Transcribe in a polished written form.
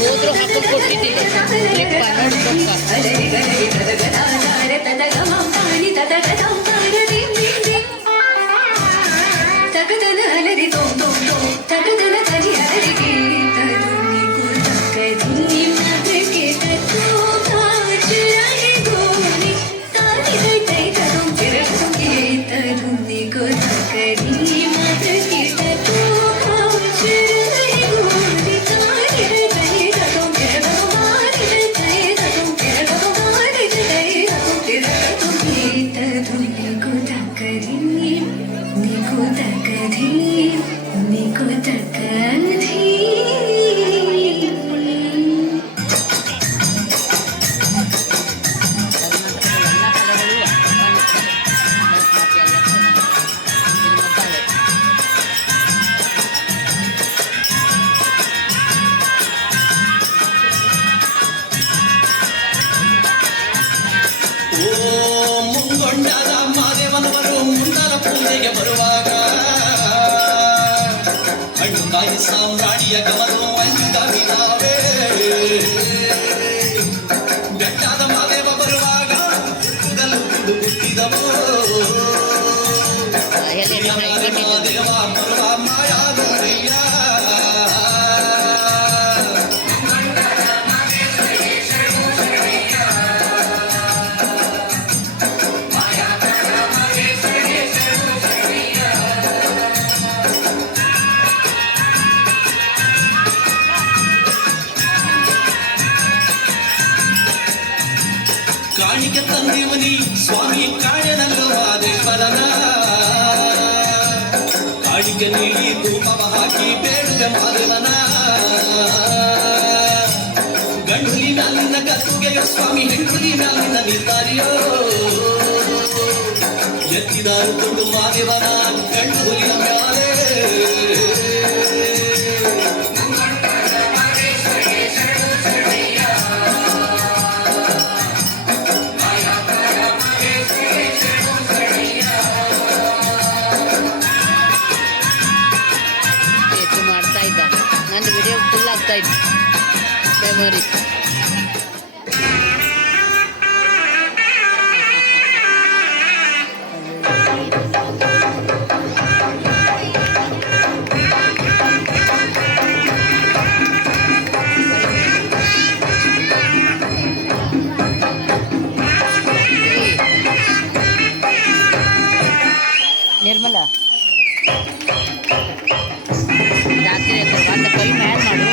ಹೋದ್ರು ಹಾಕೊಂಡು ಕೊಟ್ಟಿದ್ದಿಲ್ಲ ಮುಂಗೊಂಡದ ಮಾದೇವನವರು ಮುಂಡಲ ಪೂಜೆಗೆ ಬರುವಾಗ ಹಣ್ಣುಕಾಯಿ ಸಾಮ್ರಾಣಿಯ ಗಮನವು ಅಂಗಾವಿನಾವೇ ಬೆಟ್ಟದ ಮಾದೇವ ಬರುವಾಗ ಕೂದಲು ಹುಟ್ಟಿದವೋ ಮಾದೇವ ಬರುವ ಮಾಯಾದೋರಿಯ ಕಾಣಿಕೆ ತಂದಿವನಿ ಸ್ವಾಮಿ ಕಾಣೆನಲ್ಲೋ ಮಾದೇಶ್ವರನ ಕಾಣಿಕೆ ನೀಡಿ ಧೂಪವ ಹಾಕಿ ಬೇಡುವೆ ಮಾದೇವನ ಗಂಡುಲಿ ಮ್ಯಾಲಿನ ಗದ್ದುಗೆಯೋ ಸ್ವಾಮಿ ಹೆಂಡುಲಿ ಮ್ಯಾಲಿನ ನಿರ್ಧಾರಿಯೋ ಎತ್ತಿದಾರು ಕೊಂಡು ಮಾದೇವನ ಗಂಡು ಹುಲಿನ ಮ್ಯಾಲೆ ನಂದು ವಿಡಿಯೋ ಫುಲ್ ಆಗ್ತಾ ಇತ್ತು ಮೆಮೊರಿ. ನಿರ್ಮಲಾ ರಾತ್ರಿ ಒಂದು ಕೈ ಮ್ಯಾಲ್ ಮಾಡು.